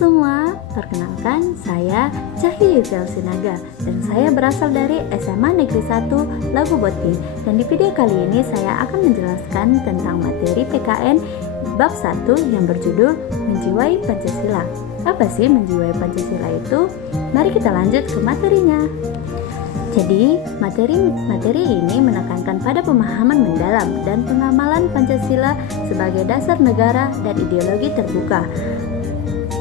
semua, perkenalkan saya Cahyu Sinaga dan saya berasal dari SMA Negeri 1 Lagu Boti. Dan di video kali ini saya akan menjelaskan tentang materi PKN bab 1 yang berjudul Menjiwai Pancasila. Apa sih menjiwai Pancasila itu? Mari kita lanjut ke materinya. Jadi, materi ini menekankan pada pemahaman mendalam dan pengamalan Pancasila sebagai dasar negara dan ideologi terbuka.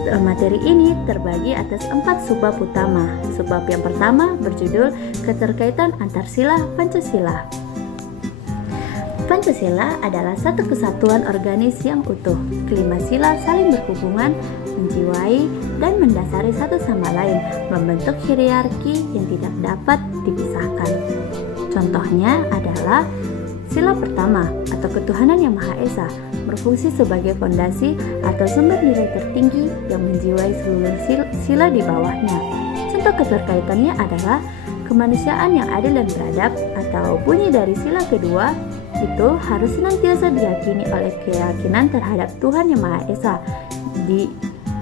Materi ini terbagi atas 4 subbab utama. Subbab yang pertama berjudul Keterkaitan Antarsila Pancasila. Pancasila adalah satu kesatuan organis yang utuh. Kelima sila saling berhubungan, menjiwai, dan mendasari satu sama lain, membentuk hierarki yang tidak dapat dipisahkan. Contohnya adalah sila pertama atau ketuhanan yang Maha Esa, berfungsi sebagai fondasi atau sumber nilai tertinggi yang menjiwai seluruh sila di bawahnya. Contoh keterkaitannya adalah kemanusiaan yang adil dan beradab, atau bunyi dari sila kedua itu harus senantiasa diyakini oleh keyakinan terhadap Tuhan yang Maha Esa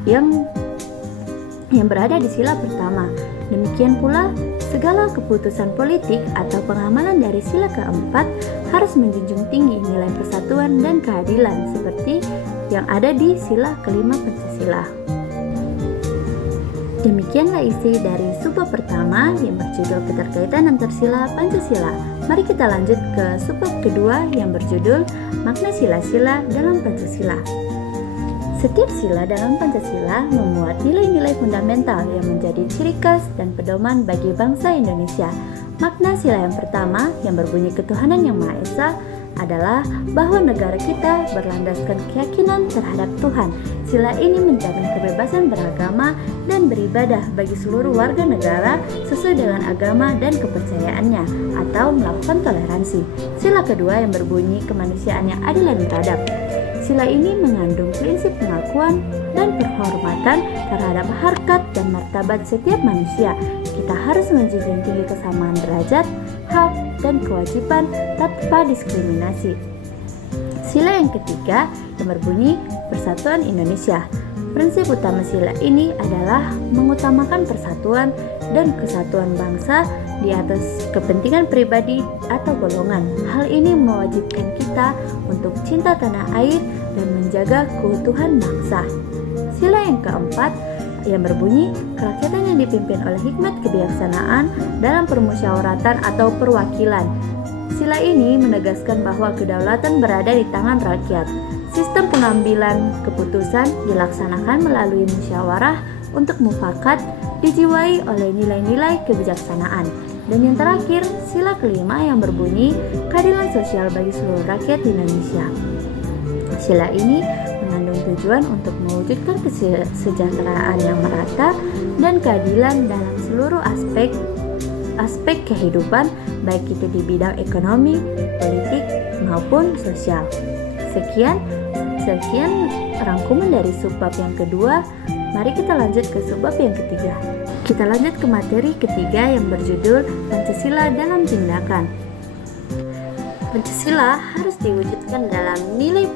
yang berada di sila pertama. Demikian pula segala keputusan politik atau pengamalan dari sila keempat harus menjunjung tinggi nilai persatuan dan keadilan seperti yang ada di sila kelima Pancasila. Demikianlah isi dari subbab pertama yang berjudul Keterkaitan Antarsila Pancasila. Mari kita lanjut ke subbab kedua yang berjudul Makna sila-sila dalam Pancasila. Setiap sila dalam Pancasila memuat nilai-nilai fundamental yang menjadi ciri khas dan pedoman bagi bangsa Indonesia. Makna sila yang pertama yang berbunyi ketuhanan yang Maha Esa adalah bahwa negara kita berlandaskan keyakinan terhadap Tuhan. Sila ini menjamin kebebasan beragama dan beribadah bagi seluruh warga negara sesuai dengan agama dan kepercayaannya atau melakukan toleransi. Sila kedua yang berbunyi kemanusiaan yang adil dan beradab. Sila ini mengandung prinsip pengakuan dan penghormatan terhadap harkat dan martabat setiap manusia. Kita harus menjunjung tinggi kesamaan derajat, hak, dan kewajiban tanpa diskriminasi. Sila yang ketiga yang berbunyi Persatuan Indonesia. Prinsip utama sila ini adalah mengutamakan persatuan dan kesatuan bangsa di atas kepentingan pribadi atau golongan. Hal ini mewajibkan kita untuk cinta tanah air dan menjaga keutuhan bangsa. Sila yang keempat yang berbunyi kerakyatan yang dipimpin oleh hikmat kebijaksanaan dalam permusyawaratan atau perwakilan. Sila ini menegaskan bahwa kedaulatan berada di tangan rakyat. Sistem pengambilan keputusan dilaksanakan melalui musyawarah untuk mufakat, dijiwai oleh nilai-nilai kebijaksanaan. Dan yang terakhir, sila kelima yang berbunyi keadilan sosial bagi seluruh rakyat Indonesia. Sila ini mengandung tujuan untuk mewujudkan kesejahteraan yang merata dan keadilan dalam seluruh aspek kehidupan, baik itu di bidang ekonomi, politik, maupun sosial. Sekian rangkuman dari subbab yang kedua. Mari kita lanjut ke subbab yang ketiga. Kita lanjut ke materi ketiga yang berjudul Pancasila dalam Tindakan. Pancasila harus diwujudkan dalam nilai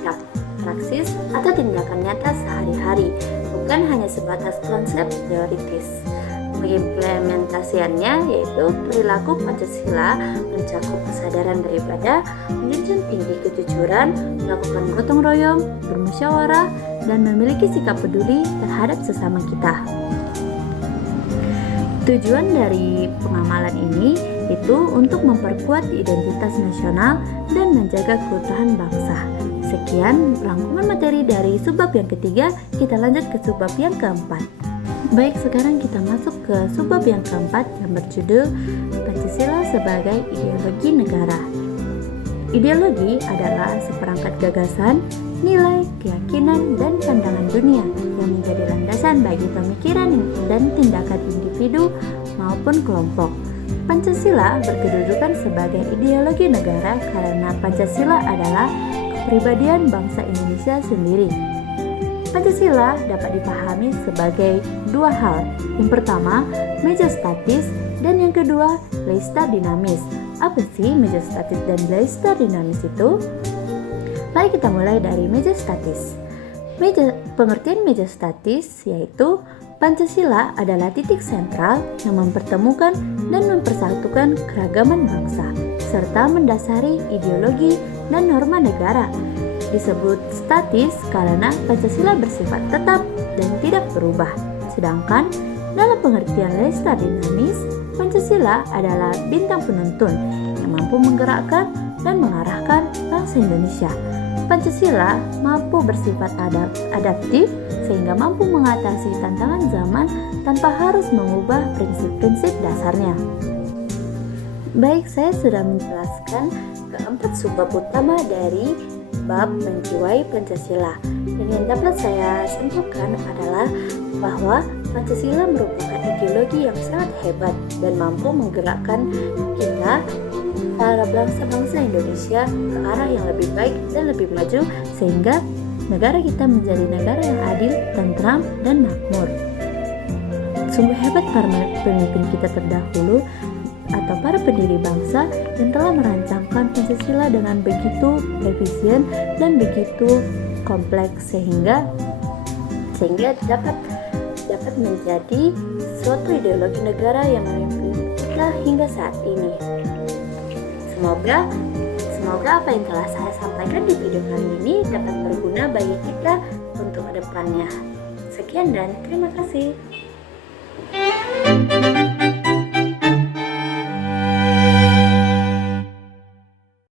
praksis atau tindakan nyata sehari-hari, bukan hanya sebatas konsep teoritis. Mengimplementasiannya yaitu perilaku Pancasila mencakup kesadaran daripada menjunjung tinggi kejujuran, melakukan gotong royong, bermusyawarah, dan memiliki sikap peduli terhadap sesama kita. Tujuan dari pengamalan ini itu untuk memperkuat identitas nasional dan menjaga keutuhan bangsa. Sekian rangkuman materi dari subbab yang ketiga. Kita lanjut ke subbab yang keempat. Baik, sekarang kita masuk ke subbab yang keempat yang berjudul Pancasila sebagai ideologi negara. Ideologi adalah seperangkat gagasan, nilai, keyakinan, dan pandangan dunia yang menjadi landasan bagi pemikiran dan tindakan individu maupun kelompok. Pancasila berkedudukan sebagai ideologi negara karena Pancasila adalah kepribadian bangsa Indonesia sendiri. Pancasila dapat dipahami sebagai dua hal. Yang pertama, meja statis, dan yang kedua, leistar dinamis. Apa sih meja statis dan leistar dinamis itu? Mari kita mulai dari meja statis. pengertian meja statis yaitu Pancasila adalah titik sentral yang mempertemukan dan mempersatukan keragaman bangsa, serta mendasari ideologi dan norma negara. Disebut statis karena Pancasila bersifat tetap dan tidak berubah. Sedangkan dalam pengertian Lestari dinamis, Pancasila adalah bintang penuntun yang mampu menggerakkan dan mengarahkan bangsa Indonesia. Pancasila mampu bersifat adaptif sehingga mampu mengatasi tantangan zaman tanpa harus mengubah prinsip-prinsip dasarnya. Baik, saya sudah menjelaskan keempat subbab utama dari bab menjiwai Pancasila. Dan yang dapat saya simpulkan adalah bahwa Pancasila merupakan ideologi yang sangat hebat dan mampu menggerakkan kita para bangsa-bangsa Indonesia ke arah yang lebih baik dan lebih maju, sehingga negara kita menjadi negara yang adil, tentram, dan makmur. Sungguh hebat para pemimpin kita terdahulu atau para pendiri bangsa yang telah merancangkan Pancasila dengan begitu efisien dan begitu kompleks sehingga dapat menjadi suatu ideologi negara yang memimpin kita hingga saat ini. Semoga apa yang telah saya sampaikan di video kali ini dapat berguna bagi kita untuk kedepannya. Sekian dan terima kasih.